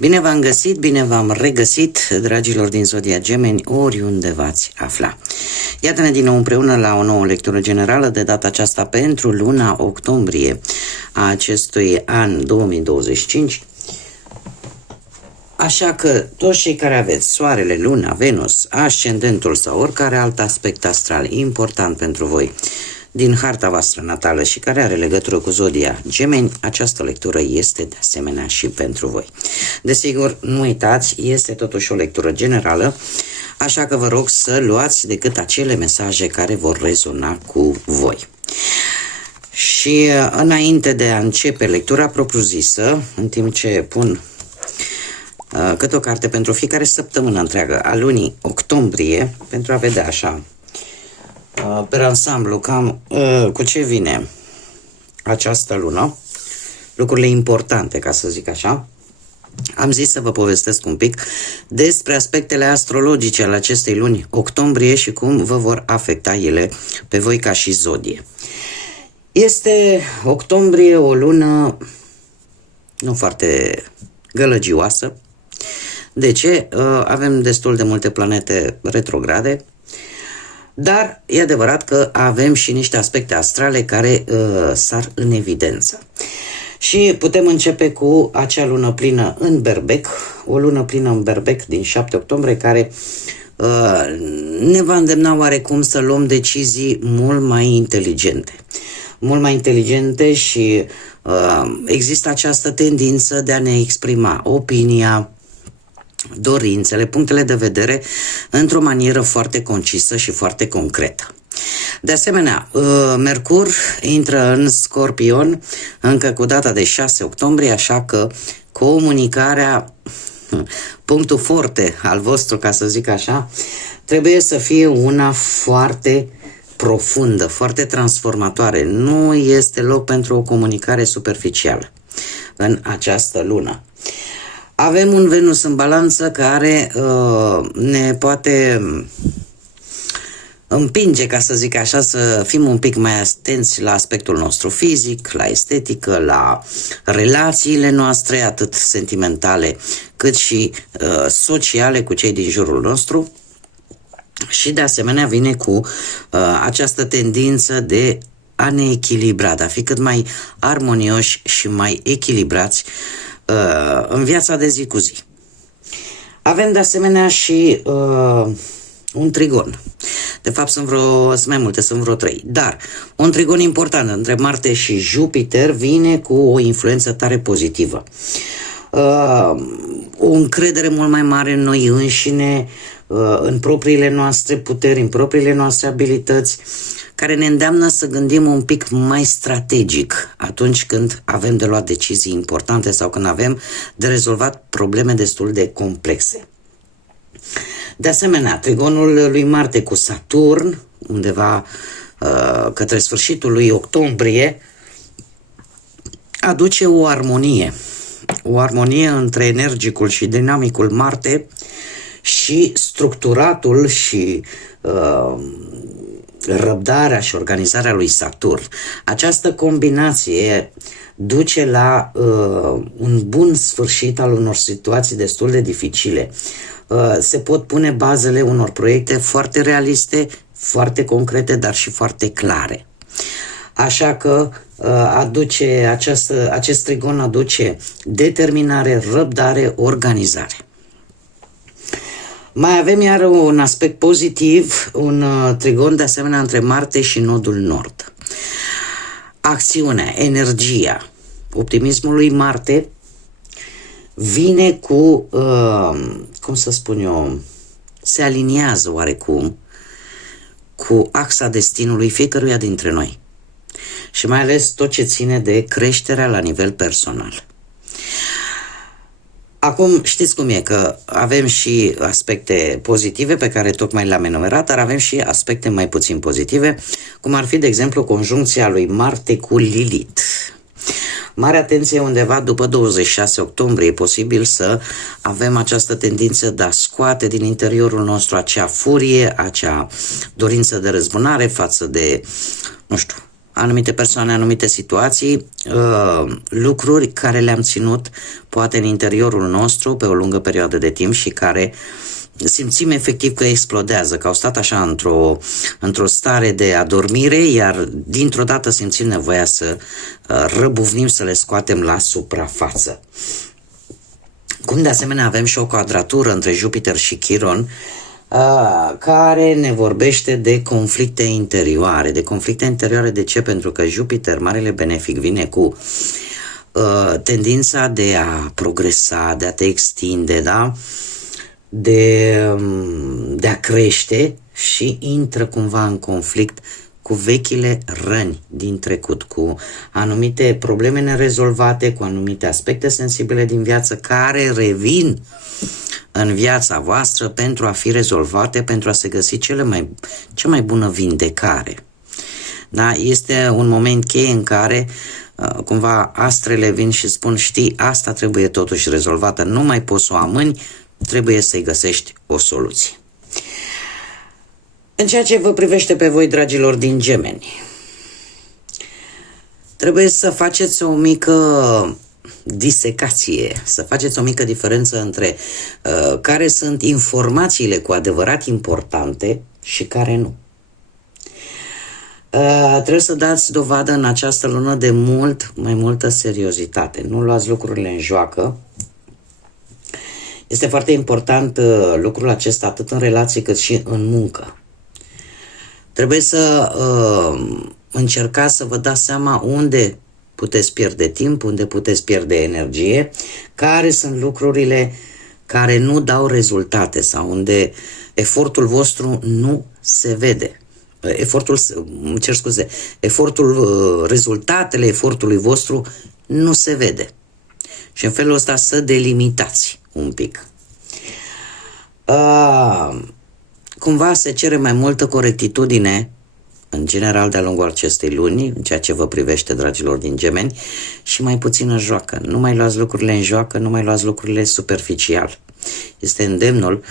Bine v-am găsit, bine v-am regăsit, dragilor din Zodia Gemeni, oriunde v-ați afla. Iată-ne din nou împreună la o nouă lectură generală, de data aceasta pentru luna octombrie a acestui an 2025. Așa că toți cei care aveți Soarele, Luna, Venus, Ascendentul sau oricare alt aspect astral important pentru voi din harta voastră natală și care are legătură cu Zodia Gemeni, această lectură este de asemenea și pentru voi. Desigur, nu uitați, este totuși o lectură generală, așa că vă rog să luați decât acele mesaje care vor rezona cu voi. Și înainte de a începe lectura propriu-zisă, în timp ce pun câte o carte pentru fiecare săptămână întreagă a lunii octombrie, pentru a vedea așa pe ansamblu cam cu ce vine această lună, lucrurile importante, ca să zic așa, am zis să vă povestesc un pic despre aspectele astrologice ale acestei luni octombrie și cum vă vor afecta ele pe voi ca și zodie. Este octombrie o lună nu foarte gălăgioasă. De ce? Avem destul de multe planete retrograde, dar e adevărat că avem și niște aspecte astrale care sar în evidență. Și putem începe cu acea lună plină în Berbec, o lună plină în Berbec din 7 octombrie, care ne va îndemna oarecum să luăm decizii mult mai inteligente. Mult mai inteligente și există această tendință de a ne exprima opinia, dorințele, punctele de vedere într-o manieră foarte concisă și foarte concretă. De asemenea, Mercur intră în Scorpion încă cu data de 6 octombrie, așa că comunicarea, punctul forte al vostru, ca să zic așa, trebuie să fie una foarte profundă, foarte transformatoare. Nu este loc pentru o comunicare superficială în această lună. Avem un Venus în balanță care ne poate împinge, ca să zic așa, să fim un pic mai atenți la aspectul nostru fizic, la estetică, la relațiile noastre, atât sentimentale cât și sociale cu cei din jurul nostru. Și de asemenea vine cu această tendință de a ne echilibra, de a fi cât mai armonioși și mai echilibrați în viața de zi cu zi. Avem de asemenea și un trigon. De fapt sunt mai multe, sunt vreo 3. Dar un trigon important între Marte și Jupiter vine cu o influență tare pozitivă. O încredere mult mai mare în noi înșine, în propriile noastre puteri, în propriile noastre abilități, care ne îndeamnă să gândim un pic mai strategic atunci când avem de luat decizii importante sau când avem de rezolvat probleme destul de complexe. De asemenea, trigonul lui Marte cu Saturn, undeva către sfârșitul lui octombrie, aduce o armonie. O armonie între energicul și dinamicul Marte și structuratul și răbdarea și organizarea lui Saturn. Această combinație duce la un bun sfârșit al unor situații destul de dificile. Se pot pune bazele unor proiecte foarte realiste, foarte concrete, dar și foarte clare. Așa că acest trigon aduce determinare, răbdare, organizare. Mai avem iar un aspect pozitiv, un trigon de asemenea între Marte și nodul nord. Acțiunea, energia, optimismul lui Marte vine cu, cum să spun eu, se aliniază oarecum cu axa destinului fiecăruia dintre noi. Și mai ales tot ce ține de creșterea la nivel personal. Acum știți cum e, că avem și aspecte pozitive pe care tocmai le-am enumerat, dar avem și aspecte mai puțin pozitive, cum ar fi, de exemplu, conjuncția lui Marte cu Lilith. Mare atenție, undeva după 26 octombrie e posibil să avem această tendință de a scoate din interiorul nostru acea furie, acea dorință de răzbunare față de, nu știu, anumite persoane, anumite situații, lucruri care le-am ținut poate în interiorul nostru pe o lungă perioadă de timp și care simțim efectiv că explodează, că au stat așa într-o stare de adormire, iar dintr-o dată simțim nevoia să răbufnim, să le scoatem la suprafață. Cum de asemenea avem și o quadratură între Jupiter și Chiron, care ne vorbește de conflicte interioare. De conflicte interioare de ce? Pentru că Jupiter, marele benefic, vine cu tendința de a progresa, de a te extinde, da? De a crește și intră cumva în conflict cu vechile răni din trecut, cu anumite probleme nerezolvate, cu anumite aspecte sensibile din viață care revin în viața voastră pentru a fi rezolvate, pentru a se găsi cea mai bună vindecare. Da? Este un moment cheie în care cumva astrele vin și spun, știi, asta trebuie totuși rezolvată, nu mai poți să o amâni, trebuie să-i găsești o soluție. În ceea ce vă privește pe voi, dragilor din Gemeni, trebuie să faceți o mică disecație, să faceți o mică diferență între care sunt informațiile cu adevărat importante și care nu. Trebuie să dați dovadă în această lună de mai multă seriozitate. Nu luați lucrurile în joacă. Este foarte important lucrul acesta atât în relații cât și în muncă. Trebuie să încercați să vă dați seama unde puteți pierde timp, unde puteți pierde energie, care sunt lucrurile care nu dau rezultate sau unde efortul vostru nu se vede. Rezultatele efortului vostru nu se vede. Și în felul ăsta să delimitați un pic. Cumva se cere mai multă corectitudine în general de-a lungul acestei luni, în ceea ce vă privește, dragilor din Gemeni, și mai puțină joacă. Nu mai luați lucrurile în joacă, nu mai luați lucrurile superficial. Este îndemnul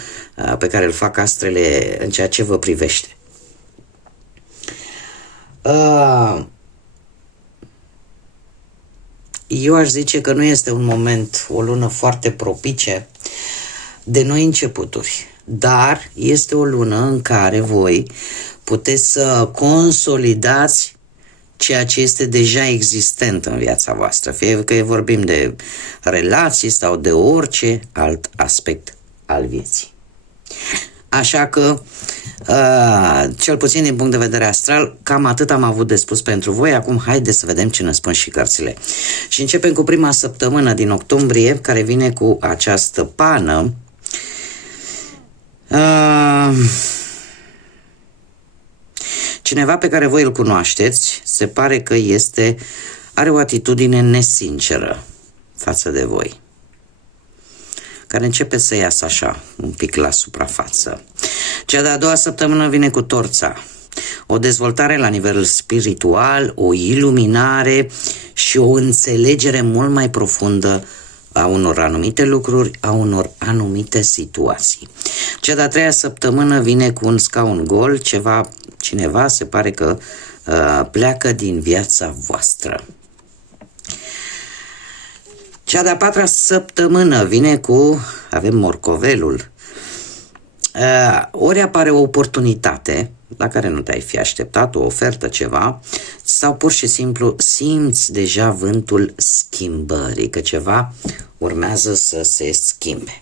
pe care îl fac astrele în ceea ce vă privește. Eu aș zice că nu este un moment, o lună foarte propice de noi începuturi, dar este o lună în care voi puteți să consolidați ceea ce este deja existent în viața voastră, fie că vorbim de relații sau de orice alt aspect al vieții. Așa că, cel puțin din punct de vedere astral, cam atât am avut de spus pentru voi. Acum haideți să vedem ce ne spun și cărțile. Și începem cu prima săptămână din octombrie, care vine cu această pană. Cineva pe care voi îl cunoașteți, se pare că are o atitudine nesinceră față de voi, care începe să iasă așa, un pic la suprafață. Cea de-a doua săptămână vine cu Torța. O dezvoltare la nivel spiritual, o iluminare și o înțelegere mult mai profundă a unor anumite lucruri, a unor anumite situații. Cea de-a treia săptămână vine cu un scaun gol, cineva se pare că pleacă din viața voastră. Cea de-a patra săptămână vine avem morcovelul. Ori apare o oportunitate la care nu te-ai fi așteptat, o ofertă, ceva, sau pur și simplu simți deja vântul schimbării, că ceva urmează să se schimbe.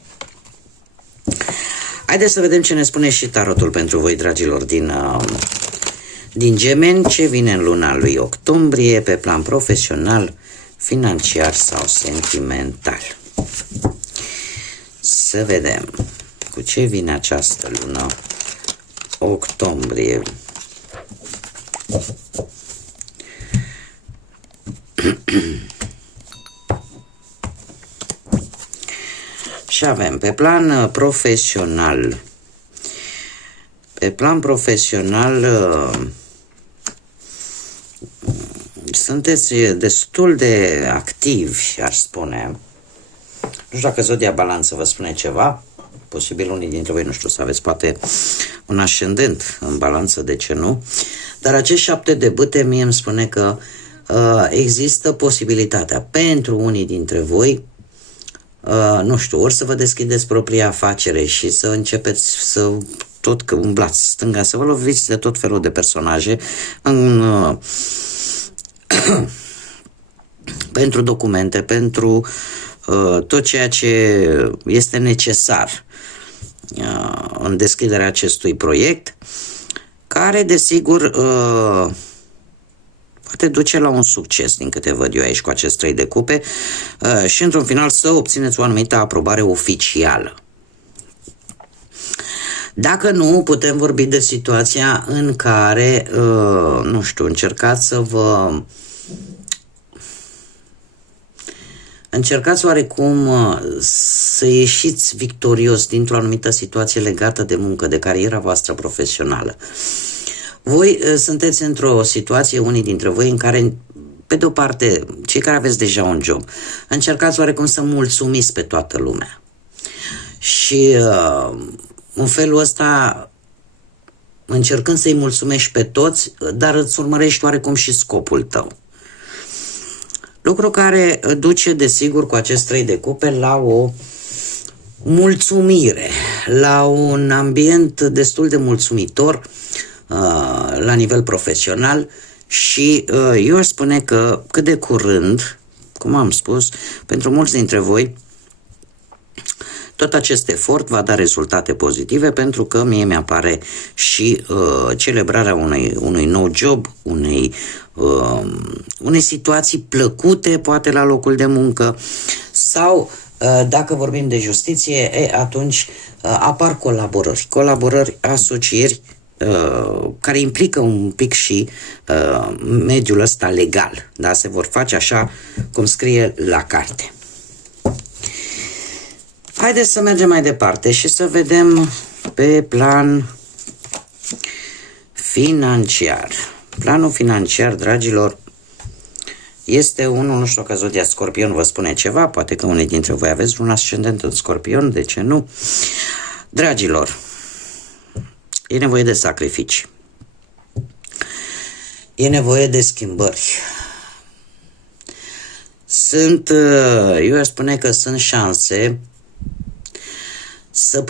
Haideți să vedem ce ne spune și tarotul pentru voi, dragilor din Gemeni, ce vine în luna lui octombrie pe plan profesional, financiar sau sentimental. Să vedem cu ce vine această lună octombrie. Și avem pe plan profesional. Pe plan profesional sunteți destul de activi, aș spune. Nu știu dacă zodia Balanță vă spune ceva. posibil unii dintre voi, nu știu, să aveți poate un ascendent în balanță, de ce nu? Dar acești 7 de bâte mie îmi spune că există posibilitatea pentru unii dintre voi, nu știu, ori să vă deschideți propria afacere și să începeți să tot că umblați stânga, să vă loviți de tot felul de personaje pentru documente, pentru tot ceea ce este necesar în deschiderea acestui proiect, care, desigur, poate duce la un succes, din câte văd eu aici cu acest 3 de cupe, și într-un final să obțineți o anumită aprobare oficială. Dacă nu, putem vorbi de situația în care, nu știu, încercați oarecum să ieșiți victorios dintr-o anumită situație legată de muncă, de cariera voastră profesională. Voi sunteți într-o situație, unii dintre voi, în care, pe de o parte, cei care aveți deja un job, încercați oarecum să mulțumiți pe toată lumea. Și în felul ăsta, încercând să-i mulțumești pe toți, dar îți urmărești oarecum și scopul tău. Lucru care duce, desigur, cu acest 3 de cupe la o mulțumire, la un ambient destul de mulțumitor la nivel profesional și eu aș spune că cât de curând, cum am spus, pentru mulți dintre voi, tot acest efort va da rezultate pozitive, pentru că mie mi-apare și celebrarea unui nou job, unei situații plăcute, poate la locul de muncă, sau dacă vorbim de justiție, atunci apar colaborări, asocieri, care implică un pic și mediul ăsta legal. Da? Se vor face așa cum scrie la carte. Haideți să mergem mai departe și să vedem pe plan financiar. Planul financiar, dragilor, este unul, nu știu că zodia Scorpion vă spune ceva, poate că unii dintre voi aveți un ascendent în Scorpion, de ce nu? Dragilor, e nevoie de sacrificii. E nevoie de schimbări. Eu aș spune că sunt șanse să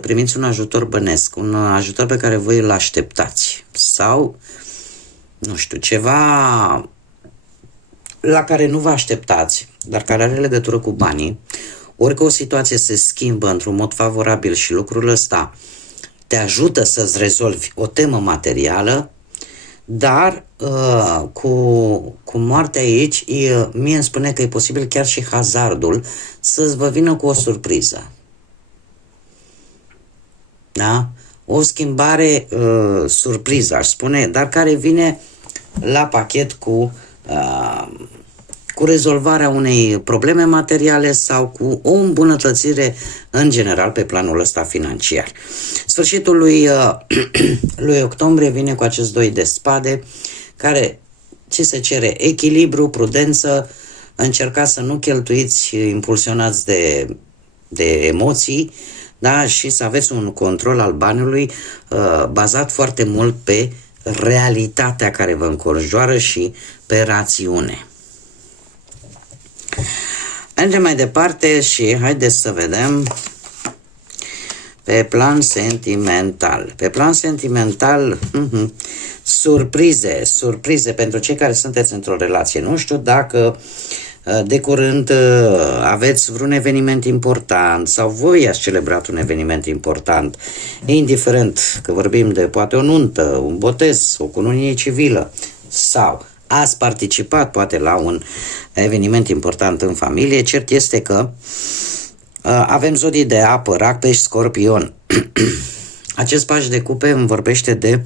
primiți un ajutor bănesc, un ajutor pe care voi îl așteptați, sau, nu știu, ceva la care nu vă așteptați, dar care are legătură cu banii, ori că o situație se schimbă într-un mod favorabil și lucrul ăsta te ajută să-ți rezolvi o temă materială, dar cu moartea aici, mie îmi spune că e posibil chiar și hazardul să-ți vă vină cu o surpriză. Da? O schimbare surpriză, aș spune, dar care vine la pachet cu rezolvarea unei probleme materiale sau cu o îmbunătățire în general pe planul ăsta financiar. Sfârșitul lui octombrie vine cu acest 2 de spade, care ce se cere? Echilibru, prudență, încercați să nu cheltuiți impulsionați de emoții, da? Și să aveți un control al banului bazat foarte mult pe realitatea care vă înconjoară și pe rațiune. Mergem mai departe și haideți să vedem pe plan sentimental. Pe plan sentimental, surprize pentru cei care sunteți într-o relație. Nu știu dacă de curând aveți vreun eveniment important sau voi ați celebrat un eveniment important, indiferent că vorbim de poate o nuntă, un botez, o cununie civilă, sau ați participat poate la un eveniment important în familie. Cert este că avem zodii de apă, Rac, Pești, Scorpion. Acest paș de cupe îmi vorbește de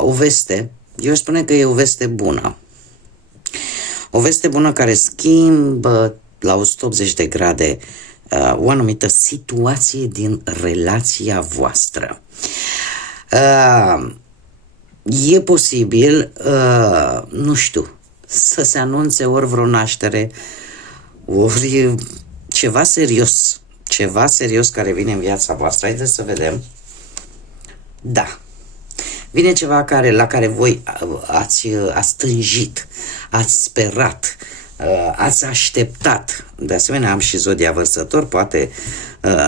o veste. Eu spune că e o veste bună. O veste bună care schimbă la 180 de grade o anumită situație din relația voastră. E posibil, nu știu, să se anunțe ori vreo naștere, ori ceva serios ceva serios care vine în viața voastră. Haideți să vedem. Da. Vine ceva la care voi ați tânjit, ați sperat, ați așteptat. De asemenea, am și zodia Vărsător, poate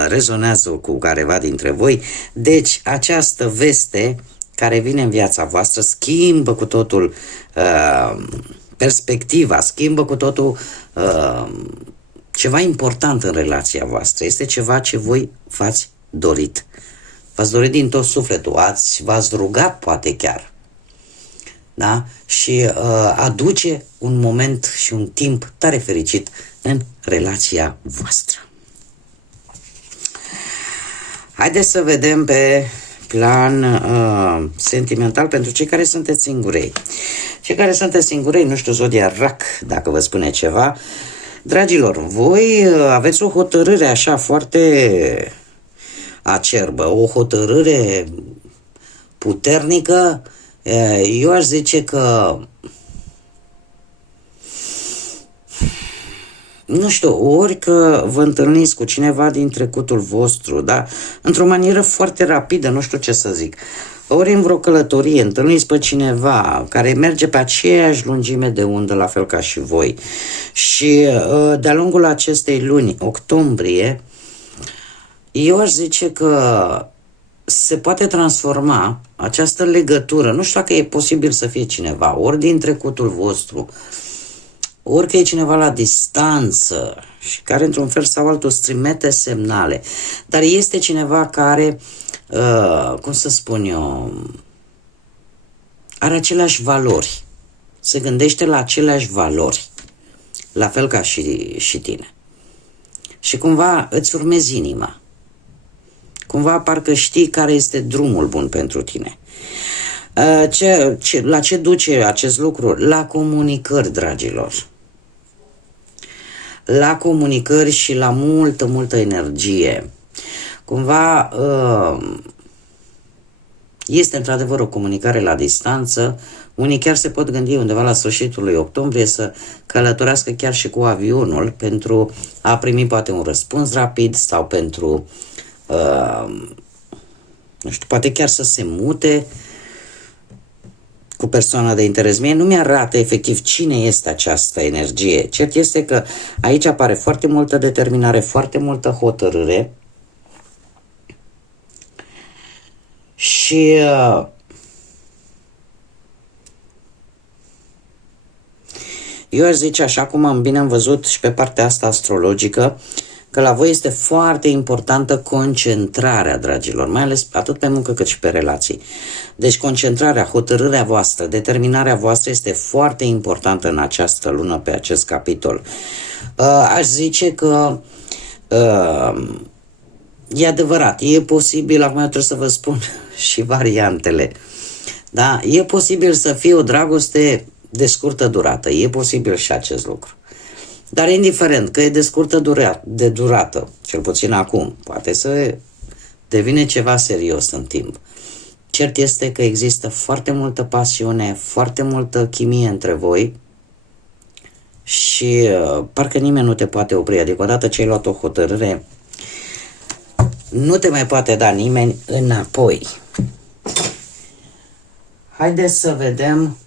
rezonează cu careva dintre voi. Deci, această veste care vine în viața voastră schimbă cu totul perspectiva, schimbă cu totul ceva important în relația voastră. Este ceva ce voi v-ați dorit. V-ați dorit din tot sufletul, v-ați rugat poate chiar. Da? Și aduce un moment și un timp tare fericit în relația voastră. Haideți să vedem pe plan sentimental pentru cei care sunteți singurei. Cei care sunteți singurei, nu știu, zodia Rac, dacă vă spune ceva. Dragilor, voi aveți o hotărâre așa foarte acerbă, o hotărâre puternică. Eu aș zice că, nu știu, ori că vă întâlniți cu cineva din trecutul vostru, da? Într-o manieră foarte rapidă, nu știu ce să zic, ori în vreo călătorie, întâlniți pe cineva care merge pe aceeași lungime de undă, la fel ca și voi. Și de-a lungul acestei luni, octombrie, eu aș zice că se poate transforma această legătură, nu știu dacă e posibil să fie cineva, ori din trecutul vostru, ori că e cineva la distanță și care într-un fel sau altul îți trimite semnale, dar este cineva care, cum să spun eu, are aceleași valori, se gândește la aceleași valori, la fel ca și tine. Și cumva îți urmezi inima. Cumva parcă știi care este drumul bun pentru tine. La ce duce acest lucru? La comunicări, dragilor. La comunicări și la multă energie. Cumva este într-adevăr o comunicare la distanță. Unii chiar se pot gândi undeva la sfârșitul lui octombrie să călătorească chiar și cu avionul pentru a primi poate un răspuns rapid sau pentru nu știu, poate chiar să se mute cu persoana de interes. Mie nu mi-arată efectiv cine este această energie. Cert este că aici apare foarte multă determinare, foarte multă hotărâre și eu aș zice, așa cum am văzut și pe partea asta astrologică, că la voi este foarte importantă concentrarea, dragilor, mai ales atât pe muncă cât și pe relații. Deci concentrarea, hotărârea voastră, determinarea voastră este foarte importantă în această lună pe acest capitol. Aș zice că e adevărat, e posibil, acum eu trebuie să vă spun și variantele. Da? E posibil să fie o dragoste de scurtă durată, e posibil și acest lucru. Dar indiferent că e de scurtă durată, cel puțin acum, poate să devine ceva serios în timp. Cert este că există foarte multă pasiune, foarte multă chimie între voi și parcă nimeni nu te poate opri. Adică odată ce ai luat o hotărâre, nu te mai poate da nimeni înapoi. Haideți să vedem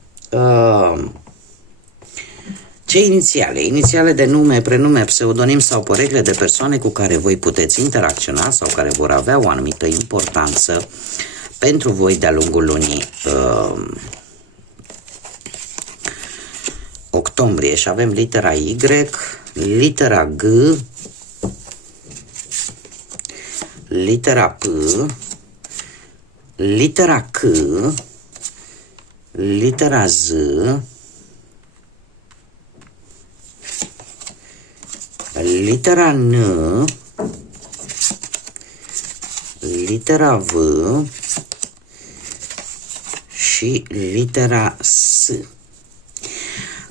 ce inițiale de nume, prenume, pseudonim sau porecle de persoane cu care voi puteți interacționa sau care vor avea o anumită importanță pentru voi de-a lungul lunii octombrie. Și avem litera Y, litera G, litera P, litera C, litera Z, litera N, litera V și litera S.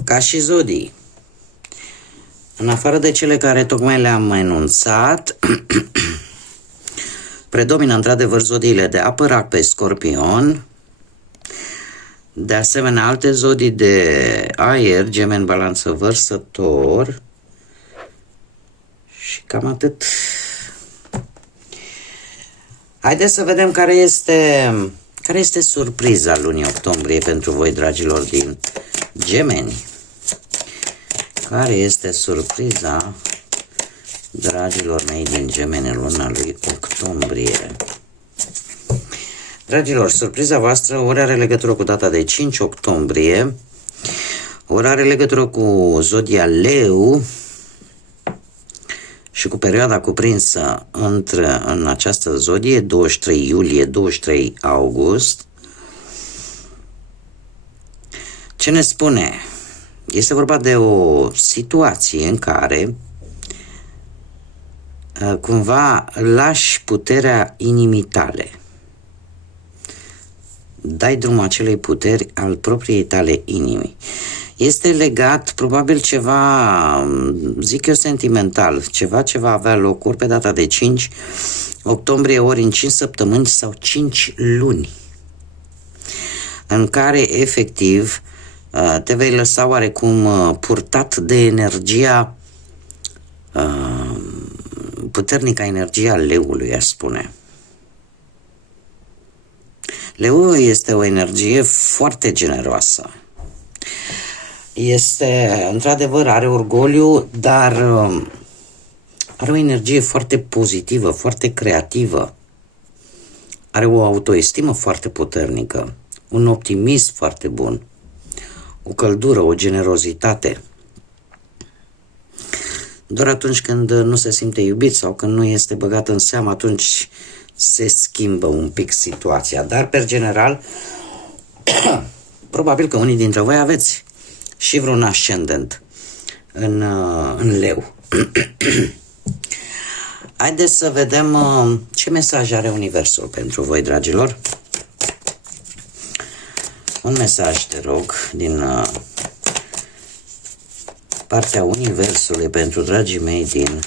Ca și zodii, în afară de cele care tocmai le-am enunțat, predomină într-adevăr zodiile de apă, Rac pe Scorpion, de asemenea alte zodii de aer, Gemeni, Balanță, Vărsător, și cam atât Haideți să vedem care este surpriza lunii octombrie pentru voi, dragilor, din Gemeni. Care este surpriza, dragilor mei, din Gemeni, luna lui octombrie? Dragilor, surpriza voastră ori are legătură cu data de 5 octombrie, ori are legătură cu zodia Leu și cu perioada cuprinsă în această zodie, 23 iulie, 23 august. Ce ne spune? Este vorba de o situație în care cumva lași puterea inimii tale. Dai drumul acelei puteri al propriei tale inimii. Este legat probabil ceva, zic eu, sentimental, ceva ce va avea loc ori pe data de 5 octombrie, ori în 5 săptămâni sau 5 luni, în care efectiv te vei lăsa oarecum purtat de energia puternică, energia leului, aș spune. Leul este o energie foarte generoasă. Este, într-adevăr, are orgoliu, dar are o energie foarte pozitivă, foarte creativă. Are o autoestimă foarte puternică, un optimism foarte bun, o căldură, o generozitate. Doar atunci când nu se simte iubit sau când nu este băgat în seamă, atunci se schimbă un pic situația. Dar, per general, probabil că unii dintre voi aveți și vreun ascendent în leu. Haideți să vedem ce mesaj are Universul pentru voi, dragilor. Un mesaj, te rog, din partea Universului pentru dragii mei din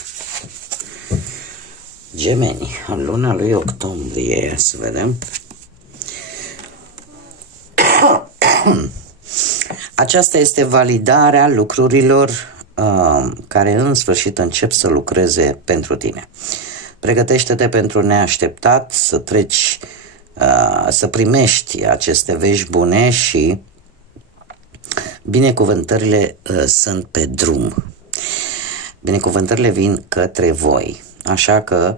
Gemeni, în luna lui octombrie. Să vedem. Aceasta este validarea lucrurilor care în sfârșit încep să lucreze pentru tine. Pregătește-te pentru neașteptat, să treci, să primești aceste vești bune și binecuvântările sunt pe drum. Binecuvântările vin către voi. Așa că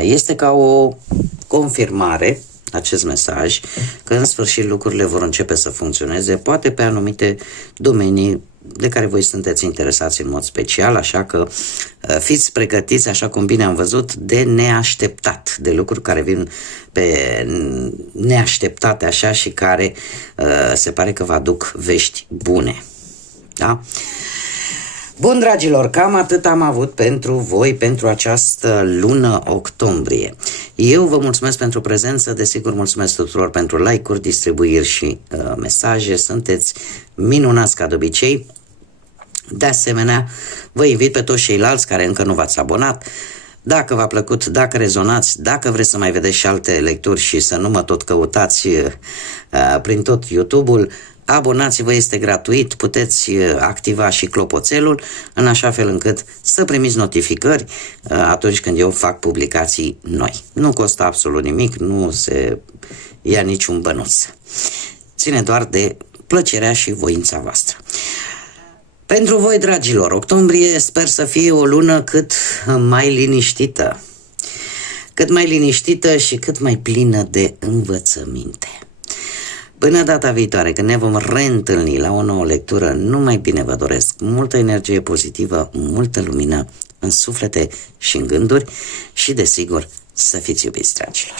este ca o confirmare, acest mesaj, că în sfârșit lucrurile vor începe să funcționeze, poate pe anumite domenii de care voi sunteți interesați în mod special, așa că fiți pregătiți, așa cum bine am văzut, de neașteptat, de lucruri care vin pe neașteptate așa și care se pare că vă aduc vești bune. Da? Bun, dragilor, cam atât am avut pentru voi pentru această lună octombrie. Eu vă mulțumesc pentru prezență, desigur mulțumesc tuturor pentru like-uri, distribuiri și mesaje, sunteți minunați ca de obicei. De asemenea, vă invit pe toți ceilalți care încă nu v-ați abonat. Dacă v-a plăcut, dacă rezonați, dacă vreți să mai vedeți și alte lecturi și să nu mă tot căutați prin tot YouTube-ul, abonați-vă, este gratuit, puteți activa și clopoțelul în așa fel încât să primiți notificări atunci când eu fac publicații noi. Nu costă absolut nimic, nu se ia niciun bănuț. Ține doar de plăcerea și voința voastră. Pentru voi, dragilor, octombrie sper să fie o lună cât mai liniștită. Cât mai liniștită și cât mai plină de învățăminte. Până data viitoare, când ne vom reîntâlni la o nouă lectură, numai bine vă doresc multă energie pozitivă, multă lumină în suflete și în gânduri și, desigur, să fiți iubiți, dragilor.